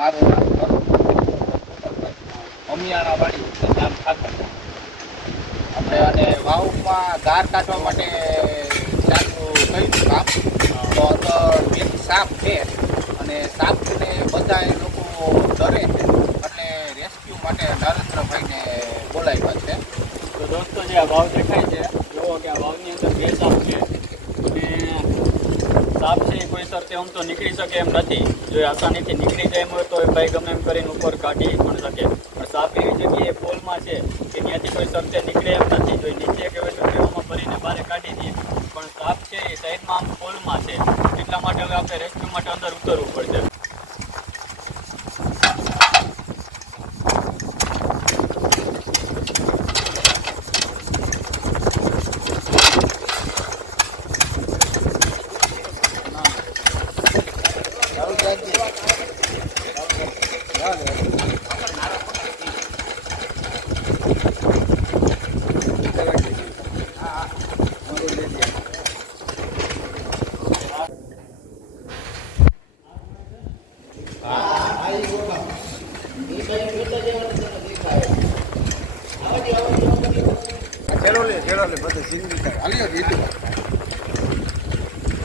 મારું આપણે અને વાવમાં ધાર કાઢવા માટે ચાલુ તો અંદર સાપ છે અને સાપને બધા એ લોકો ડરે છે રેસ્ક્યુ માટે નરેન્દ્રભાઈને બોલાવ્યા છે તો દોસ્તો જે આ વાવ દેખાય છે, જુઓ કે આ અંદર બે સાપ છે અને સાપ છે આમ તો નીકળી શકે એમ નથી. જો એ આસાનીથી નીકળી જાય હોય તો એ ભાઈ ગમે એમ કરીને ઉપર કાઢી પણ શકે. પણ સાપ એવી જગ્યાએ પોલમાં છે કે ત્યાંથી કોઈ સરતે નીકળે એમ નથી જો એ નીચે કે હોય તો દેવામાં ભરીને બહાર કાઢી દઈએ પણ સાપ છે એ સાઈડમાં આમ પોલમાં છે એટલા માટે હવે આપણે રેસ્ક્યુ માટે અંદર ઉતરવું પડશે ચેલો લે ચેલો લે બધું જિંદગી થાય હાલ્યો દીધું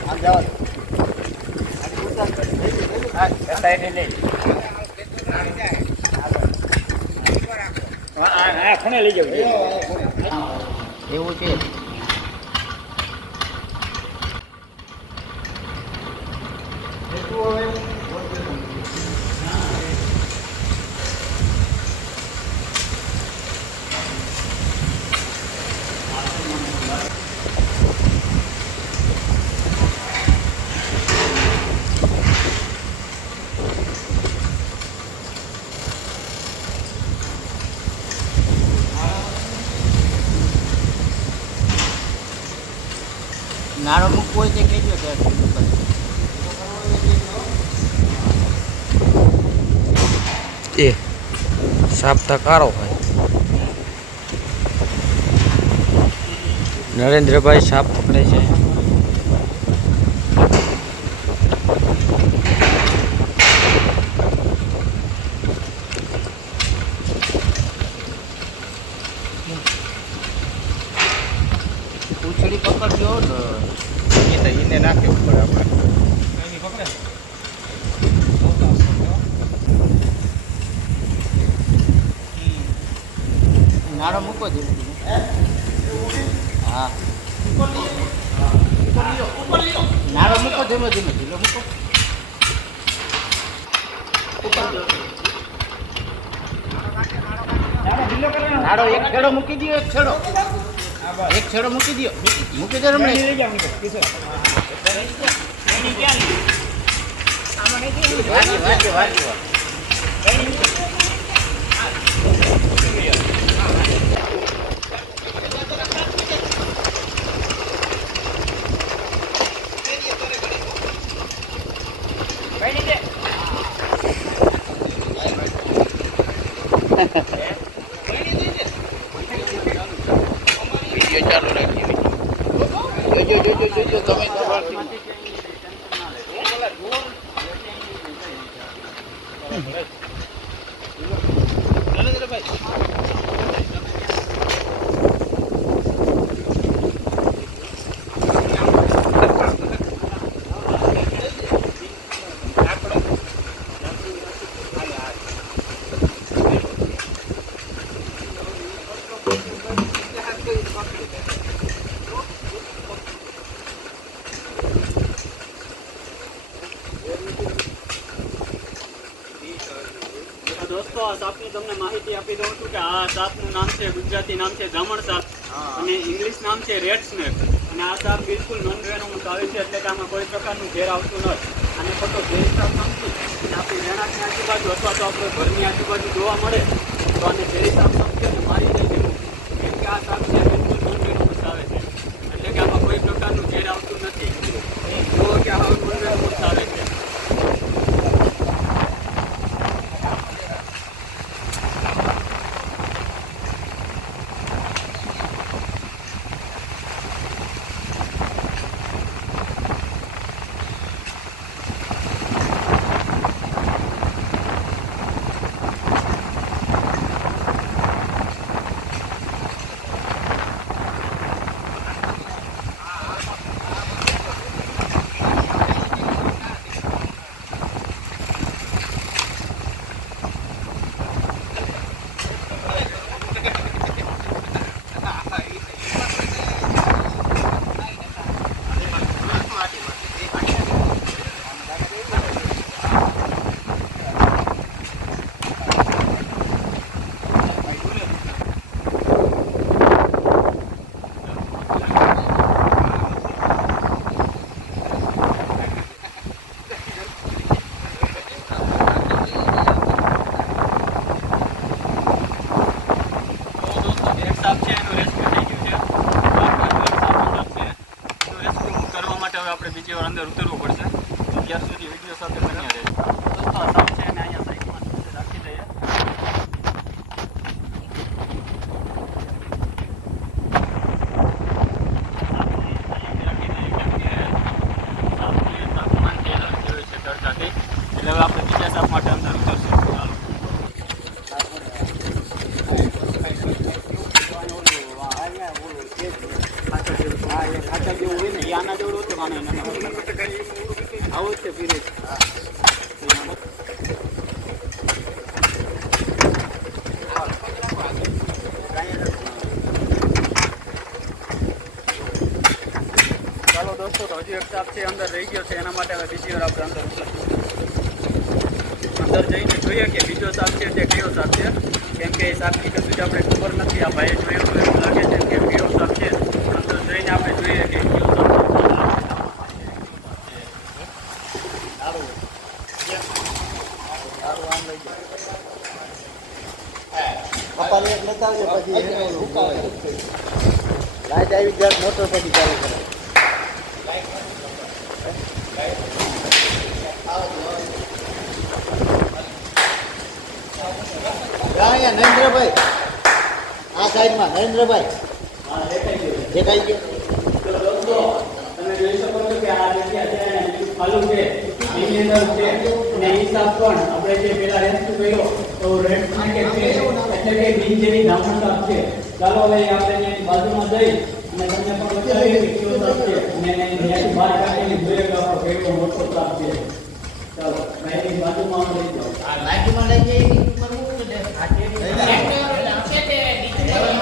આમ જવું એવું છે. નાળો મૂકવો હોય તે કહેજો ત્યારે એ સાપ કારો હોય. નરેન્દ્રભાઈ સાપ પકડે છે. પકડજો ને તો એને નાખે ઉપર આપણે નાળો મૂકો ધીમે હા નાળો મૂકો ધીમે ધીમે ધીમે મૂકો. નાળો એક છેડો મૂકી દો એક છેડો. છેડો મૂકી દો મૂકી દો રમણે. વાંચી વાંચી વાંચી. વીડિયો ચાલુ રાખી જોજો જોજો જોજો તમે તો રાખી દોસ્તો આ સાપની તમને માહિતી આપી દઉં છું કે આ સાપનું નામ છે ગુજરાતી નામ છે જામણ સાપ. અને ઇંગ્લિશ નામ છે રેડ સ્નેક. અને આ સાપ બિલકુલ નોન વેનોમસ આવે છે એટલે કે આમાં કોઈ પ્રકારનું ઝેર આવતું નથી. અને ફોટો ઝેરી સાપ નામથી આપણી રહેણાંકની આજુબાજુ અથવા તો આપણે ઘરની આજુબાજુ જોવા મળે તો આને ઝેરી સાપ નામથી અને મારી દઈ દેવું કેમ કે આ સાપ છે બિલકુલ નોન વેનોમસ આવે છે. એટલે કે આમાં કોઈ પ્રકારનું ઝેર આવતું નથી. જો કે આ નોન અંદર જઈને જોઈએ કે બીજો સાપ છે તે કયો સાપ છે. કેમ કે એ સાપની કશું આપણે ખબર નથી. આ ભાઈએ જોયું તો એવું લાગે છે કે કયો સાપ છે. અંદર જઈને આપણે જોઈએ કે કયો સાપ મોટર પછી ચાલુ કરે હા, અહીંયા નરેન્દ્રભાઈ સાઈડમાં નરેન્દ્રભાઈ. દેખાઈ ગયો. તમે જોઈ શકો છો કે આ જગ્યા છે ખાલું છે એની અંદર છે. અને એ સાપ પણ આપણે જે પેલા રેસ્ક્યુ કર્યો તો રેડ સ્નેક છે. એટલે કે બિન જેવી ધામણ સાપ છે. ચાલો હવે આપણે એની બાજુમાં જઈ અને તમને પણ બતાવીએ કે કયો સાપ છે. અને ત્યાંથી બહાર કાઢીને જોઈએ કે આપણો કેવો મોટો સાપ છે. ચાલો એની બાજુમાં લઈ જાઓ આ લાઈટમાં લઈ જઈ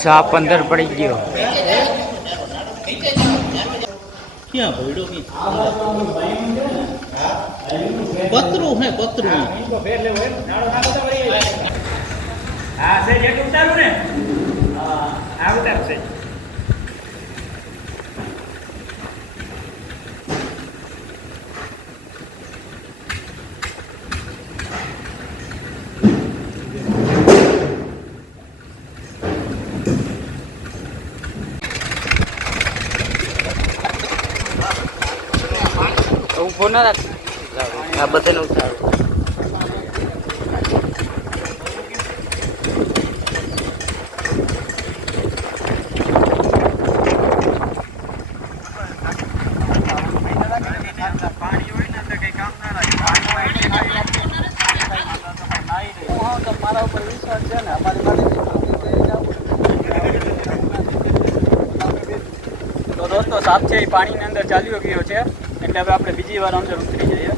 સાપ અંદર પડી ગયો ક્યાં ભયડો બી પતરું હે પતરું હા છે એક ઉતારું ને હા આ ઉતારશે ઊભો ના રાખ આ બધાને ઉતારો પાણી હોય ને તો કઈ કામ ના લાગે પાણી હોય એટલે મારા ઉપર વિશ્વાસ છે ને અમારી માટે તો દોસ્તો સાપ છે એ પાણીની અંદર ચાલ્યો ગયો છે. એટલે હવે આપણે બીજી વાર અંદર ઉતરી જઈએ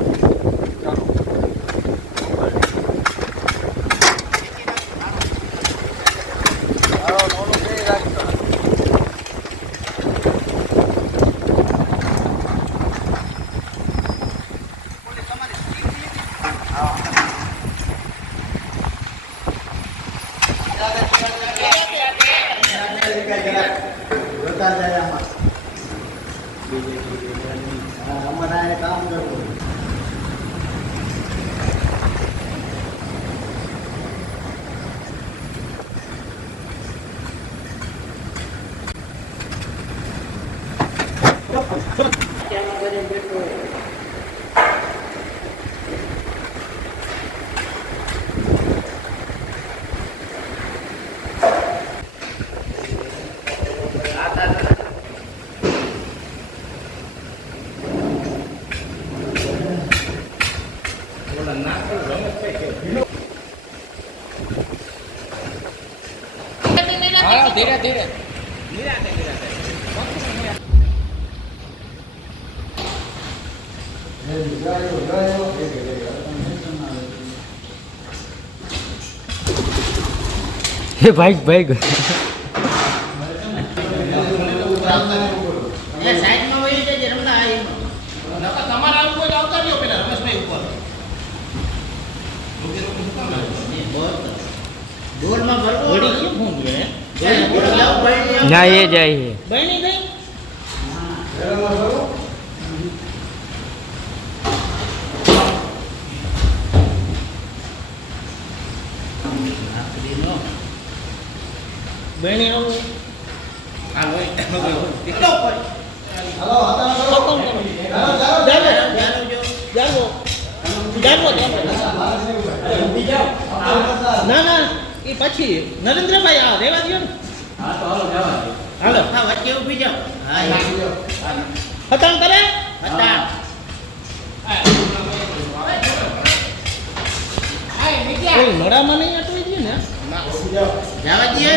ચાલો હાલો, મોડું થઈ રાખજો. ધીરે ધીરે. હે ભાઈ ભાઈ એ સાઈડમાં વહી જજે રમતા આ એમાં. નકર તમારે આવું હોય તો આવતા રહ્યો પેલા રમેશભાઈ ઉપર ડોલમાં ભરવું વળી કેમ હું ગયો હે? ડોલ લાવ બહેણી આવ. ના એ જાય છે બહેણી ગઈ? બહેણી આવો. હાલો કેટલો. ના ના એ પછી નરેન્દ્રભાઈ આ રેવા દો ને. હા તો હાલો જવા દે. હાલો. હા વચ્ચે ઊભી હા હતાણ કરે? હતાણ કોઈ નડામાં નહીં અટવાઈ દે ને? જવા નીચે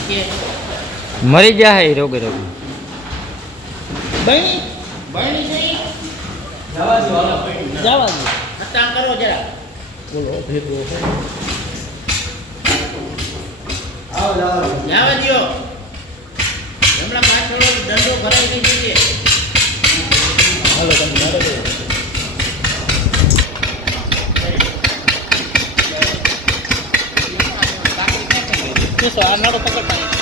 નીચે. મરી જાય રોગે રોગે. બહેણી છે જવા દો જવા દે. હતાણ કરો જરા. બોલો ભેગો જવા દો હમણાં પાછળ દંડો ભરાઈ ગઈ છે હાલો તમે મારે આ નાડો પકડ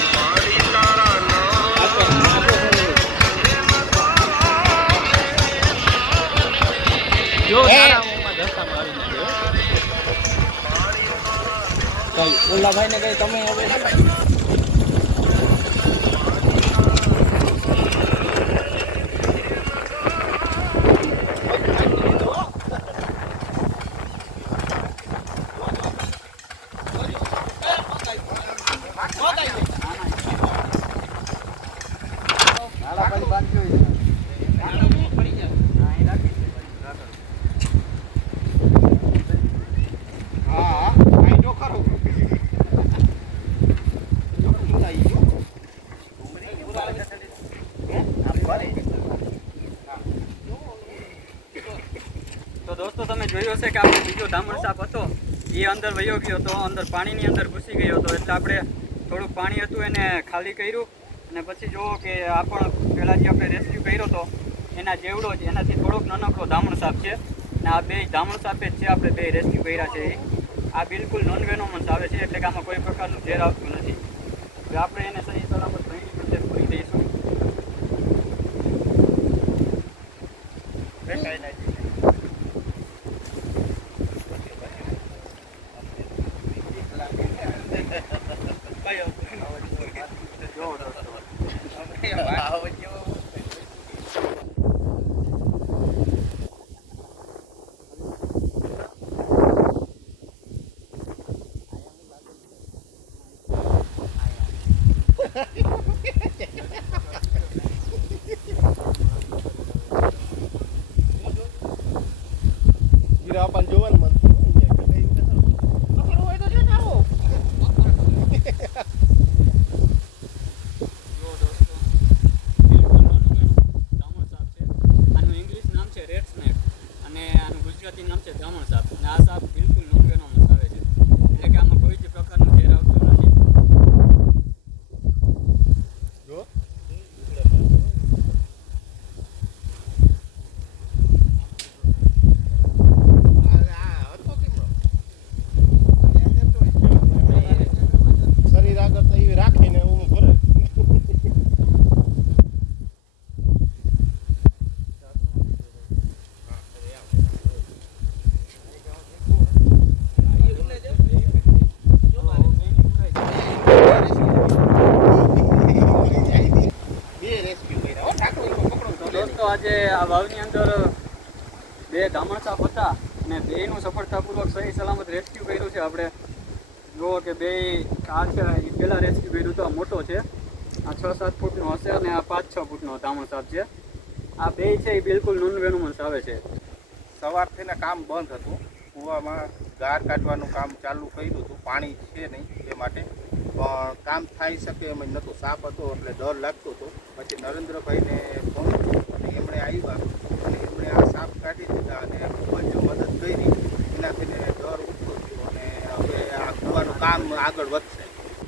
કઈ. ઓલા ભાઈ ને કઈ તમે હવે હા અહીં તો ખરું દોસ્તો હશે કે આપણે બીજો ધામણ સાપ હતો, એ અંદર વયો ગયો તો અંદર પાણીની અંદર ઘૂસી ગયો હતો. એટલે આપણે થોડુંક પાણી હતું એને ખાલી કર્યું. અને પછી જુઓ કે આ પણ પહેલાં જે આપણે રેસ્ક્યુ કર્યો હતો, એના જેવડો જ, એનાથી થોડોક નાનકડો ધામણ સાપ છે. અને આ બે ધામણ સાપે જ છે આપણે બે રેસ્ક્યુ કર્યા છે એ. આ બિલકુલ નોન વેનોમન્સ આવે છે, એટલે કે આમાં કોઈ પ્રકારનું ઝેર આવતું નથી. આપણે એને સહી સલામત પૂરી દઈશું. Hirapan, Joan. સફળતાપૂર્વક સહી સલામત રેસ્ક્યુ કર્યું છે. આપણે જુઓ કે બે આ છે, એ પહેલાં રેસ્ક્યુ કર્યું તો આ મોટો છે. આ છ સાત ફૂટનો હશે અને આ પાંચ છ ફૂટનો તામણ સાપ છે. આ બે છે, એ બિલકુલ નોન વેનુમન્સ આવે છે. સવારથી ને કામ બંધ હતું. કૂવામાં ગાર કાઢવાનું કામ ચાલુ કર્યું હતું. પાણી છે નહીં એ માટે. પણ કામ થઈ શકે એમ નહોતું. સાપ હતો એટલે ડર લાગતો હતો. પછી નરેન્દ્રભાઈને ફોન અને એમણે આવ્યા. અને એમણે આ સાપ કાઢી દીધા અને ખૂબ જ મદદ કરી. એનાથી ડર ઓછો થયો અને હવે આ કૂવાનું કામ આગળ વધશે.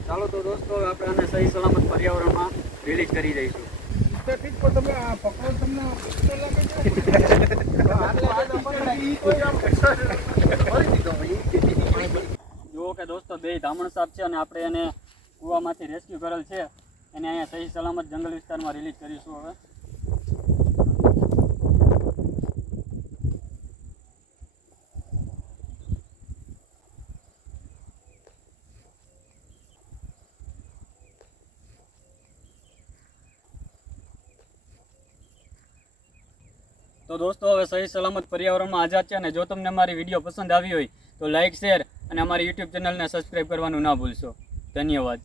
ચાલો તો દોસ્તો આપણે આને સહી સલામત પર્યાવરણમાં રિલીઝ કરી દઈશું. જુઓ કે દોસ્તો બે ધામણ સાપ છે અને આપણે એને કૂવામાંથી રેસ્ક્યુ કરેલ છે. એને અહીંયા સહી સલામત જંગલ વિસ્તારમાં રિલીઝ કરીશું હવે. તો દોસ્તો, હવે સહી સલામત પર્યાવરણમાં આઝાદ છે અને જો તમને અમારી વીડિયો પસંદ આવી હોય તો લાઇક શેર અને અમારી યુટ્યુબ ચેનલને સબસ્ક્રાઈબ કરવાનું ના ભૂલશો. ધન્યવાદ.